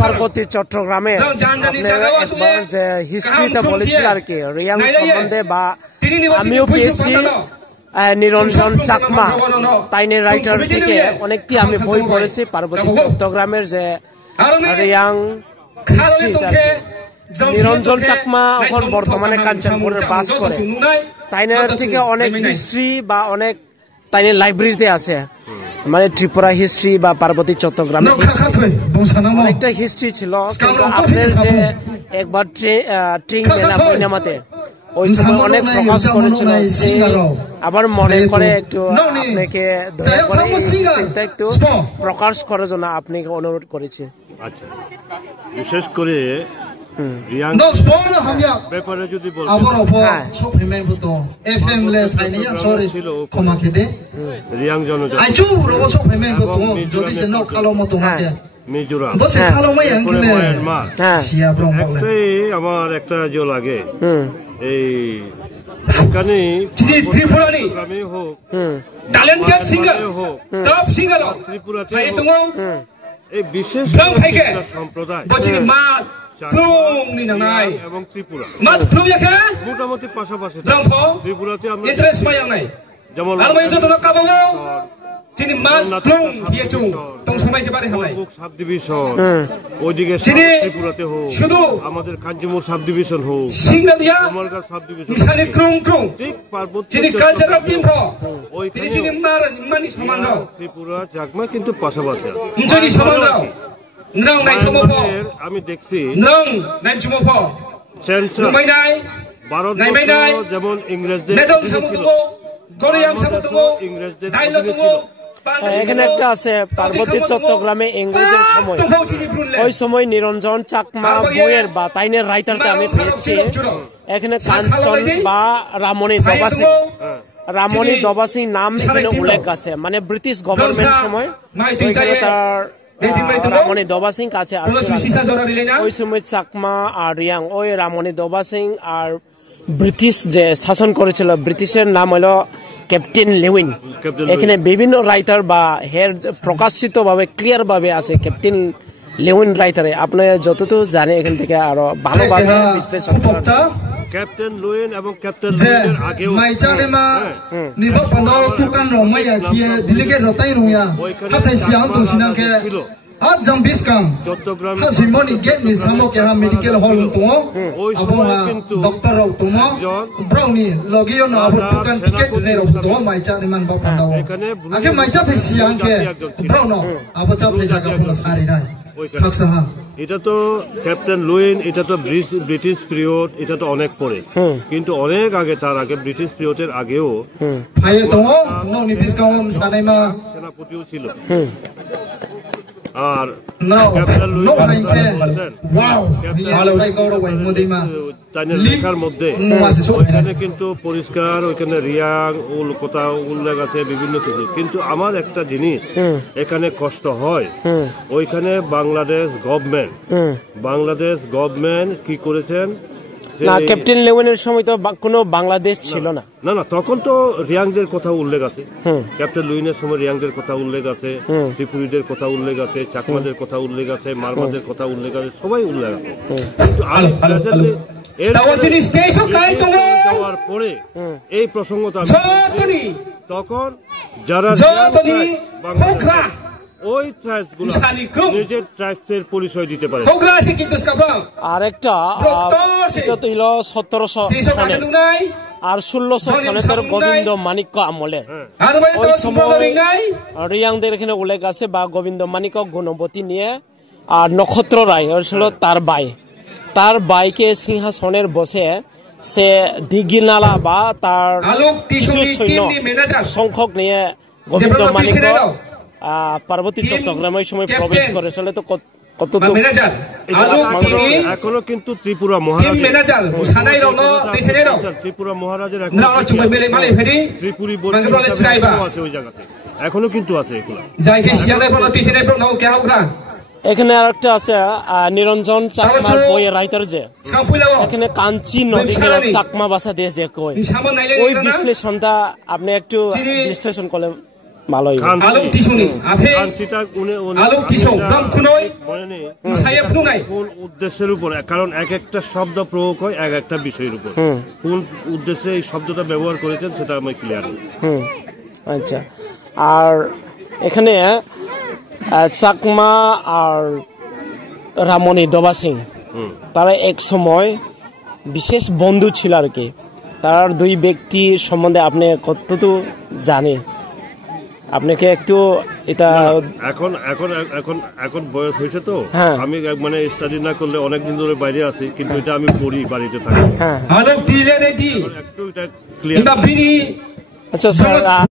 পার্বতী চট্টগ্রামে একবার যে হিস্ট্রিটা বলেছিল আর কি রিয়াং সম্বন্ধে বা আমিও পেয়েছি নিরঞ্জন চাকমা তাইনের রাইটার থেকে অনেকটি আমি বই পড়েছি পার্বতী চট্টগ্রামের যে রিয়াং হিস্ট্রি নিরঞ্জন চাকমা এখন বর্তমানে কাঞ্চনপুরের বাস করে তাইনের থেকে অনেক হিস্ট্রি বা অনেক তাইনের লাইব্রেরিতে আছে মানে ত্রিপুরা হিস্ট্রি বা পার্বতী চট্টগ্রামের অনেকটা হিস্ট্রি ছিল কিন্তু আপনার যে একবার ট্রিং মেলা বইনামাতে ওই সময় অনেক প্রকাশ করেছিল আবার মনে করে একটু আপনাকে দয়া করে একটু প্রকাশ করার জন্য আপনাকে অনুরোধ করেছি। আচ্ছা, বিশেষ করে রিয়াং ব্যাপারে যদি রিয়াং জনজাতি মিজোরাম আমার একটা যে লাগে এই এখানে হোক ত্রিপুরাতে এই বিশেষ সম্প্রদায় এবং ত্রিপুরা মোটামুটি পাশাপাশি ত্রিপুরাতে আমরা যেমন ওইদিকে ত্রিপুরাতে হোক আমাদের কাঞ্জিমুর সাব ডিভিশন হোক সাব ডিভিশন ঠিক পার্বত্য ত্রিপুরা চাকমা কিন্তু পাশাপাশি আমি দেখছি যেমন ইংরেজদের এখানে একটা আছে পার্বতী চট্টগ্রামে ইংরেজের সময় ওই সময় নিরঞ্জন চাকমা বইয়ের বা তাইনের রাইটারকে আমি পেয়েছি এখানে কাঞ্চন বা রামণী দবাসি নাম এখানে উল্লেখ আছে মানে ব্রিটিশ গভর্নমেন্ট সময় তার রামণী দবা সিং কাছে আছে ওই সময় চাকমা আর রিয়াং ওই রামণী দবা সিং আর ব্রিটিশ যে শাসন করেছিল ব্রিটিশের নাম হলো ক্যাপ্টেন লেউইন এখানে বিভিন্ন রাইটার বা হের প্রকাশিত ভাবে ক্লিয়ার ভাবে আছে ক্যাপ্টেন লেউইন রাইটারে আপনি যতটুকু জানেন এখান থেকে আরো ভালোভাবে বিশ্লেষণ ক্যাপ্টেন লুইন এবং ক্যাপ্টেন লুইনের আগেও মাইচানেমা নিবা পান্দাও তুকান রমাইয়া কিয়ে দিলিকে রতাই রুয়া হাতে সিয়ান তো সিনাকে আজ জাম বিসকাম চট্টগ্রাম হাসিমনি গেট নি সামো কে হা মেডিকেল হল তো আবো ডক্টর রাও তো ব্রাউনি লগিও না আবো তুকান টিকেট নে রাও তো মাইচানেমান বা পান্দাও আগে মাইচা তে সিয়ান কে ব্রাউনো আবো চাপলে জায়গা কোন সারি নাই এটা তো ক্যাপ্টেন লুইন এটা তো ব্রিটিশ পিরিয়ড এটা তো অনেক পরে কিন্তু অনেক আগে তার আগে ব্রিটিশ পিরিয়ডের আগেও সেনাপতিও ছিল আর লেখার মধ্যে ওইখানে কিন্তু পরিষ্কার ওইখানে রিয়াং কথা উল্লেখ আছে বিভিন্ন কিছু কিন্তু আমার একটা জিনিস এখানে কষ্ট হয় ওইখানে বাংলাদেশ গভর্নমেন্ট কি করেছেন না ক্যাপ্টেন লেউইনের সময় তো কোনো বাংলাদেশ ছিল না না তখন তো রিয়াংদের কথা উল্লেখ আছে ক্যাপ্টেন লুইনের সময় রিয়াংদের কথা উল্লেখ আছে ত্রিপুরীদের কথা উল্লেখ আছে চাকমাদের কথা উল্লেখ আছে মারমাদের কথা উল্লেখ আছে সবাই উল্লেখ আছে যাওয়ার পরে এই প্রসঙ্গটা তখন যারা ওই ট্রাইবগুলো নিজের ট্রাইবের পরিচয় দিতে পারে আরেকটা এটা তো হলো 1700 সনে আর 1600 সনে গোবিন্দ মাণিক্য আমলের ওই সময় রিয়াংদের এখানে উল্লেখ আছে বা গোবিন্দ মাণিক্য গুণবতী নিয়ে আর নক্ষত্র রায় ছিল তার বাইকে সিংহাসনের বসে সে দিঘিনালা বা তার সংখ্যক নিয়ে গোবিন্দ মাণিক্য পার্বতী চট্টগ্রাম ওই সময় প্রবেশ করেছিল তো এখনো কিন্তু ত্রিপুরা মহারাজের ত্রিপুরী আছে ওই জায়গাতে এখনো কিন্তু আছে এগুলো এখানে আর একটা আছে নিরঞ্জন চাকমার বইয়ের রাইটার যে এখানে কাঞ্চি নদী চাকমা ভাষা দিয়েছে ওই বিশ্লেষণটা আপনি একটু বিশ্লেষণ করলে ভালোই আলোক টিসুনি আফে আলোক টিসু নাম খুনই সায়ে ফুনাই কোন উদ্দেশ্যের উপর, কারণ এক একটা শব্দ প্রয়োগ হয় এক একটা বিষয়ের উপর, কোন উদ্দেশ্যে এই শব্দটা ব্যবহার করেছেন সেটা আমি ক্লিয়ার। আচ্ছা, আর এখানে চাকমা আর রামনি দবা সিং তারা এক সময় বিশেষ বন্ধু ছিল আর কি। তার দুই ব্যক্তি সম্বন্ধে আপনি কতটুকু জানেন? আপনাকে একটু এটা এখন এখন এখন এখন বয়স হয়েছে তো, আমি মানে স্টাডি না করলে অনেকদিন ধরে বাইরে আছি, কিন্তু এটা আমি পড়ি বাড়িতে থাকি। একটু এটা ক্লিয়ার। আচ্ছা স্যার,